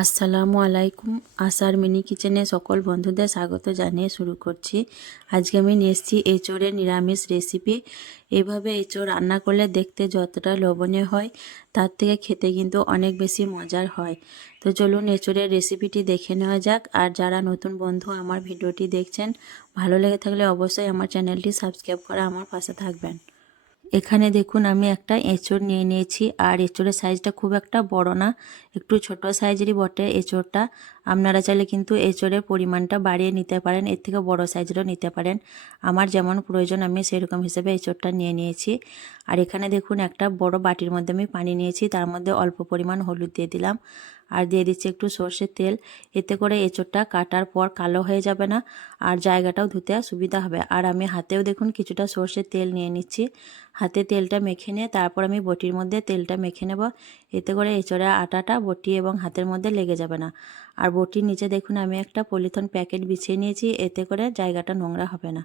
আসসালামু আলাইকুম। আশার মিনি কিচেনে সকল বন্ধুদের স্বাগত জানিয়ে শুরু করছি। আজকে আমি নিয়ে এসেছি এঁচোড়ের নিরামিষ রেসিপি। এভাবে এঁচোড় রান্না করলে দেখতে যতটা লোভনীয় হয় তার থেকে খেতে কিন্তু অনেক বেশি মজার হয়। তো চলুন এঁচোড়ের রেসিপিটি দেখে নেওয়া যাক। আর যারা নতুন বন্ধু আমার ভিডিওটি দেখছেন, ভালো লেগে থাকলে অবশ্যই আমার চ্যানেলটি সাবস্ক্রাইব করে আমার পাশে থাকবেন। এখানে দেখুন আমি একটা এঁচোড় নিয়ে নিয়েছি। আর এঁচোড়ের সাইজটা খুব একটা বড় না, একটু ছোট সাইজেরই বটে এঁচোড়টা। আপনারা চাইলে কিন্তু এঁচোড়ের পরিমাণটা বাড়িয়ে নিতে পারেন, এর থেকে বড় সাইজেরও নিতে পারেন। আমার যেমন প্রয়োজন আমি সেরকম হিসেবে এঁচোড়টা নিয়ে নিয়েছি। আর এখানে দেখুন একটা বড় বাটির মধ্যে আমি পানি নিয়েছি, তার মধ্যে অল্প পরিমাণ হলুদ দিয়ে দিলাম আর দিয়ে দিচ্ছি একটু সর্ষের তেল। এতে করে এঁচোড়টা কাটার পর কালো হয়ে যাবে না আর জায়গাটাও ধুতে সুবিধা হবে। আর আমি হাতেও দেখুন কিছুটা সর্ষের তেল নিয়ে নিচ্ছি। হাতে তেলটা মেখে নিয়ে তারপর আমি বটির মধ্যে তেলটা মেখে নেব। এতে করে এঁচোড়ের আটাটা বটি এবং হাতের মধ্যে লেগে যাবে না। আর বটির নিচে দেখুন আমি একটা পলিথিন প্যাকেট বিছিয়ে নিয়েছি, এতে করে জায়গাটা নোংরা হবে না।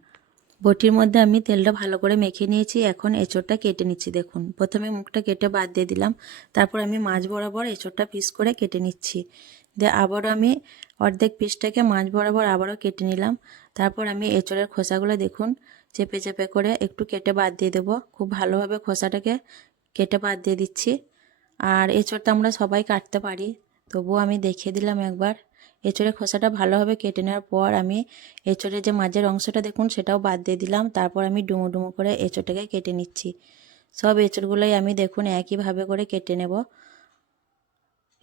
বটির মধ্যে আমি তেলটা ভালো করে মেখে নিয়েছি। এখন এঁচোড়টা কেটে নিচ্ছি। দেখুন প্রথমে মুখটা কেটে বাদ দিয়ে দিলাম, তারপর আমি মাঝ বরাবর এঁচোড়টা পিস করে কেটে নিচ্ছি। দিয়ে আবারও আমি অর্ধেক পিসটাকে মাঝ বরাবর আবারও কেটে নিলাম। তারপর আমি এঁচোড়ের খোসাগুলো দেখুন চেপে চেপে করে একটু কেটে বাদ দিয়ে দেবো। খুব ভালোভাবে খোসাটাকে কেটে বাদ দিয়ে দিচ্ছি। আর এঁচোড়টা আমরা সবাই কাটতে পারি, তবুও আমি দেখিয়ে দিলাম একবার। এঁচোড়ের খোসাটা ভালোভাবে কেটে নেওয়ার পর আমি এঁচোড়ের যে মাঝের অংশটা দেখুন সেটাও বাদ দিয়ে দিলাম। তারপর আমি ডুমো ডুমো করে এঁচোড়টাকে কেটে নিচ্ছি। সব এঁচোড়গুলোই আমি দেখুন একইভাবে করে কেটে নেব।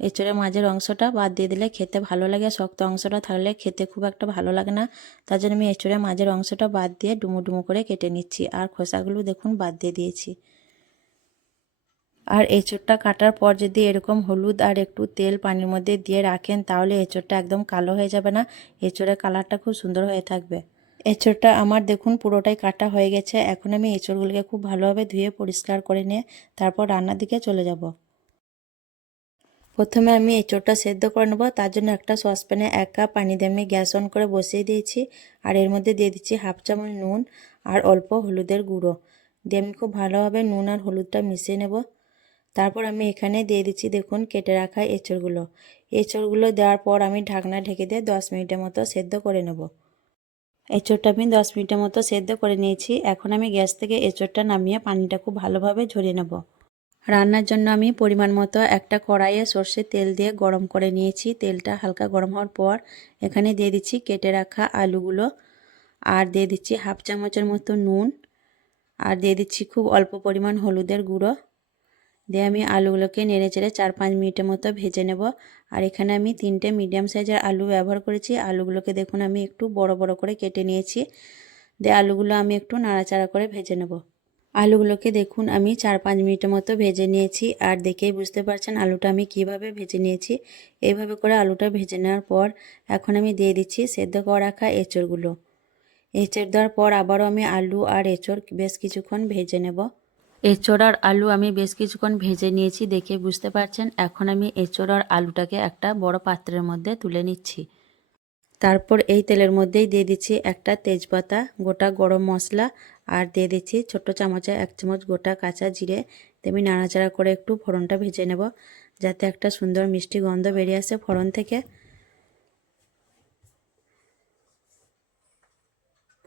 এঁচোড়ের মাঝের অংশটা বাদ দিয়ে দিলে খেতে ভালো লাগে, শক্ত অংশটা থাকলে খেতে খুব একটা ভালো লাগে না। তার জন্য আমি এঁচোড়ের মাঝের অংশটা বাদ দিয়ে ডুমো ডুমো করে কেটে নিচ্ছি। আর খোসাগুলো দেখুন বাদ দিয়ে দিয়েছি। আর এঁচোড়টা কাটার পর যদি এরকম হলুদ আর একটু তেল পানির মধ্যে দিয়ে রাখেন তাহলে এঁচোড়টা একদম কালো হয়ে যাবে না, এঁচোড়ের কালারটা খুব সুন্দর হয়ে থাকবে। এঁচোড়টা আমার দেখুন পুরোটাই কাটা হয়ে গেছে। এখন আমি এঁচোড়গুলোকে খুব ভালোভাবে ধুয়ে পরিষ্কার করে নিয়ে তারপর রান্নার দিকে চলে যাব। প্রথমে আমি এঁচোড়টা সেদ্ধ করে নেব। তার জন্য একটা সসপ্যানে 1 কাপ পানি দিয়ে আমি গ্যাস অন করে বসিয়ে দিয়েছি। আর এর মধ্যে দিয়ে দিচ্ছি হাফ চামচ নুন আর অল্প হলুদের গুঁড়ো দিয়ে আমি খুব ভালোভাবে নুন আর হলুদটা মিশিয়ে নেব। তারপর আমি এখানে দিয়ে দিচ্ছি দেখুন কেটে রাখা এঁচোড়গুলো দেওয়ার পর আমি ঢাকনা ঢেকে দিয়ে 10 মিনিটের মতো সেদ্ধ করে নেব। এঁচোড়টা আমি 10 মিনিটের মতো সেদ্ধ করে নিয়েছি। এখন আমি গ্যাস থেকে এঁচোড়টা নামিয়ে পানিটা খুব ভালোভাবে ঝরিয়ে নেব। রান্নার জন্য আমি পরিমাণ মতো একটা কড়াইয়ে সর্ষের তেল দিয়ে গরম করে নিয়েছি। তেলটা হালকা গরম হওয়ার পর এখানে দিয়ে দিচ্ছি কেটে রাখা আলুগুলো আর দিয়ে দিচ্ছি হাফ চামচের মতো নুন আর দিয়ে দিচ্ছি খুব অল্প পরিমাণ হলুদের গুঁড়ো দিয়ে আমি আলুগুলোকে নেড়ে চেড়ে 4-5 মিনিটের মতো ভেজে নেব। আর এখানে আমি 3টে মিডিয়াম সাইজের আলু ব্যবহার করেছি। আলুগুলোকে দেখুন আমি একটু বড় বড় করে কেটে নিয়েছি। দিয়ে আলুগুলো আমি একটু নাড়াচাড়া করে ভেজে নেব। আলুগুলোকে দেখুন আমি 4-5 মিনিটের মতো ভেজে নিয়েছি। আর দেখেই বুঝতে পারছেন আলুটা আমি কিভাবে ভেজে নিয়েছি। এইভাবে করে আলুটা ভেজে নেওয়ার পর এখন আমি দিয়ে দিচ্ছি সেদ্ধ করে রাখা এঁচোড়গুলো। এঁচোড় দেওয়ার পর আবারও আমি আলু আর এঁচোড় বেশ কিছুক্ষণ ভেজে নেব। এঁচোড় আর আলু আমি বেশ কিছুক্ষণ ভেজে নিয়েছি, দেখে বুঝতে পারছেন। এখন আমি এঁচোড় আর আলুটাকে একটা বড় পাত্রের মধ্যে তুলে নিচ্ছি। তারপর এই তেলের মধ্যেই দিয়ে দিচ্ছি একটা তেজপাতা, গোটা গরম মশলা আর দিয়ে দিচ্ছি ছোট চামচে 1 চামচ গোটা কাঁচা জিরে। তেমনি নাড়াচাড়া করে একটু ফোড়নটা ভেজে নেব যাতে একটা সুন্দর মিষ্টি গন্ধ বেরিয়ে আসে ফোড়ন থেকে।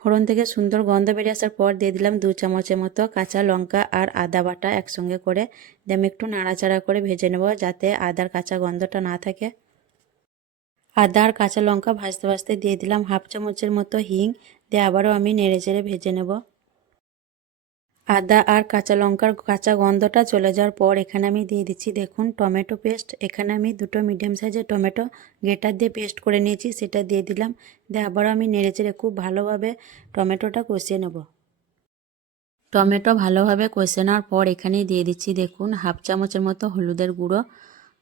ফোড়ন থেকে সুন্দর গন্ধ বেরিয়ে আসার পর দিয়ে দিলাম 2 চামচের মতো কাঁচা লঙ্কা আর আদা বাটা একসঙ্গে করে। দিয়ে আমি একটু নাড়াচাড়া করে ভেজে নেব যাতে আদার কাঁচা গন্ধটা না থাকে। আদা আর কাঁচা লঙ্কা ভাজতে ভাজতে দিয়ে দিলাম হাফ চামচের মতো হিং। দিয়ে আবারও আমি নেড়ে চেড়ে ভেজে নেব। আদা আর কাঁচা লঙ্কার কাঁচা গন্ধটা চলে যাওয়ার পর এখানে আমি দিয়ে দিচ্ছি দেখুন টমেটো পেস্ট। এখানে আমি 2টো মিডিয়াম সাইজের টমেটো গ্রেটার দিয়ে পেস্ট করে নিয়েছি, সেটা দিয়ে দিলাম। দিয়ে আবারও আমি নেড়ে চেড়ে খুব ভালোভাবে টমেটোটা কষিয়ে নেব। টমেটো ভালোভাবে কষে নেওয়ার পর এখানে দিয়ে দিচ্ছি দেখুন হাফ চামচের মতো হলুদের গুঁড়ো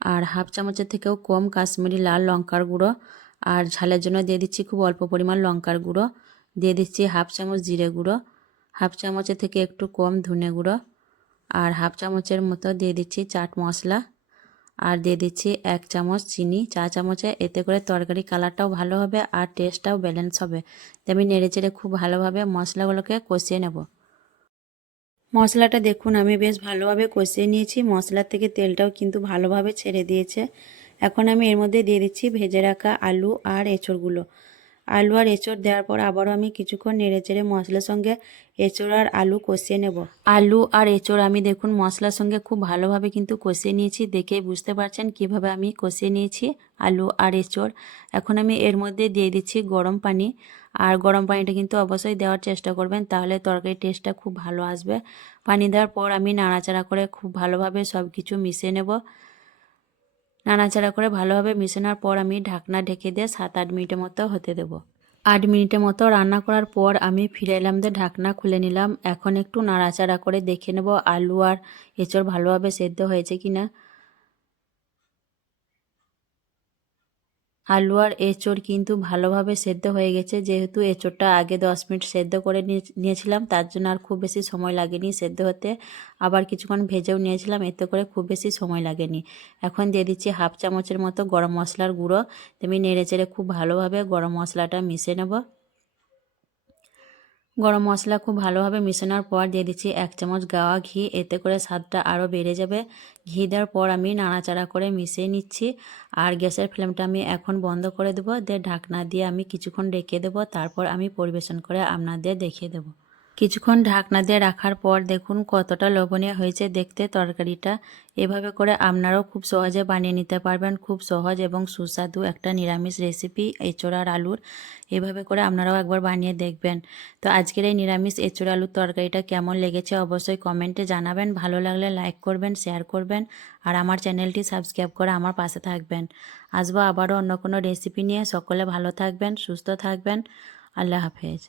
আর হাফ চামচের থেকেও কম কাশ্মীরি লাল লঙ্কার গুঁড়ো। আর ঝালের জন্য দিয়ে দিচ্ছি খুব অল্প পরিমাণ লঙ্কার গুঁড়ো। দিয়ে দিচ্ছি হাফ চামচ জিরে গুঁড়ো, হাফ চামচের থেকে একটু কম ধনে গুঁড়ো আর হাফ চামচের মতো দিয়ে দিচ্ছি চাট মশলা আর দিয়ে দিচ্ছি 1 চামচ চিনি চা চামচে। এতে করে তরকারি কালারটাও ভালো হবে আর টেস্টটাও ব্যালেন্স হবে। আমি নেড়ে চেড়ে খুব ভালোভাবে মশলাগুলোকে কষিয়ে নেব। মশলাটা দেখুন আমি বেশ ভালোভাবে কষিয়ে নিয়েছি, মশলার থেকে তেলটাও কিন্তু ভালোভাবে ছেড়ে দিয়েছে। এখন আমি এর মধ্যে দিয়ে দিচ্ছি ভেজে রাখা আলু আর এঁচড়গুলো। আলু আর এঁচড় দেওয়ার পর আবারও আমি কিছুক্ষণ নেড়েচেড়ে মশলার সঙ্গে এঁচড় আর আলু কষিয়ে নেব। আলু আর এঁচড় আমি দেখুন মশলার সঙ্গে খুব ভালোভাবে কিন্তু কষিয়ে নিয়েছি, দেখেই বুঝতে পারছেন কিভাবে আমি কষিয়ে নিয়েছি আলু আর এঁচড়। এখন আমি এর মধ্যে দিয়ে দিচ্ছি গরম পানি, আর গরম পানিটা কিন্তু অবশ্যই দেওয়ার চেষ্টা করবেন, তাহলে তরকারির টেস্টটা খুব ভালো আসবে। পানি দেওয়ার পর আমি নাড়াচাড়া করে খুব ভালোভাবে সব কিছু মিশিয়ে নেব। নাড়াচাড়া করে ভালোভাবে মিশানোর পর আমি ঢাকনা ঢেকে দিয়ে 7-8 মিনিটের মতো হতে দেব। 8 মিনিটের মতো রান্না করার পর আমি ফিরে এলাম, দিয়ে ঢাকনা খুলে নিলাম। এখন একটু নাড়াচাড়া করে দেখে নেব আলু আর এঁচড় ভালোভাবে সেদ্ধ হয়েছে কিনা। আলু আর এঁচড় কিন্তু ভালোভাবে সেদ্ধ হয়ে গেছে, যেহেতু এঁচড়টা আগে 10 মিনিট সেদ্ধ করে নিয়েছিলাম, তার জন্য আর খুব বেশি সময় লাগেনি সেদ্ধ হতে। আবার কিছুক্ষণ ভেজেও নিয়েছিলাম, এতে করে খুব বেশি সময় লাগেনি। এখন দিয়ে দিচ্ছি 1/2 চামচের মতো গরম মশলার গুঁড়ো। আমি নেড়েচেড়ে খুব ভালোভাবে গরম মশলাটা মিশিয়ে নেব। গরম মশলা খুব ভালোভাবে মেশানোর পর দিয়ে দিচ্ছি 1 চামচ গাওয়া ঘি, এতে করে স্বাদটা আরও বেড়ে যাবে। ঘি দেওয়ার পর আমি নাড়াচাড়া করে মিশিয়ে নিচ্ছি, আর গ্যাসের ফ্লেমটা আমি এখন বন্ধ করে দেবো। দিয়ে ঢাকনা দিয়ে আমি কিছুক্ষণ রেখে দেবো, তারপর আমি পরিবেশন করে আপনাদের দেখিয়ে দেবো। কিছুক্ষণ ঢাকনা দিয়ে রাখার পর দেখুন কতটা লোভনীয় হয়েছে দেখতে তরকারিটা। এভাবে করে আপনারাও খুব সহজে বানিয়ে নিতে পারবেন। খুব সহজ এবং সুস্বাদু একটা নিরামিষ রেসিপি এঁচড় আর আলুর। এভাবে করে আপনারাও একবার বানিয়ে দেখবেন। তো আজকের এই নিরামিষ এঁচড় আলুর তরকারিটা কেমন লেগেছে অবশ্যই কমেন্টে জানাবেন। ভালো লাগলে লাইক করবেন, শেয়ার করবেন, আর আমার চ্যানেলটি সাবস্ক্রাইব করে আমার পাশে থাকবেন। আসবো আবারও অন্য কোনো রেসিপি নিয়ে। সকলে ভালো থাকবেন, সুস্থ থাকবেন। আল্লাহ হাফেজ।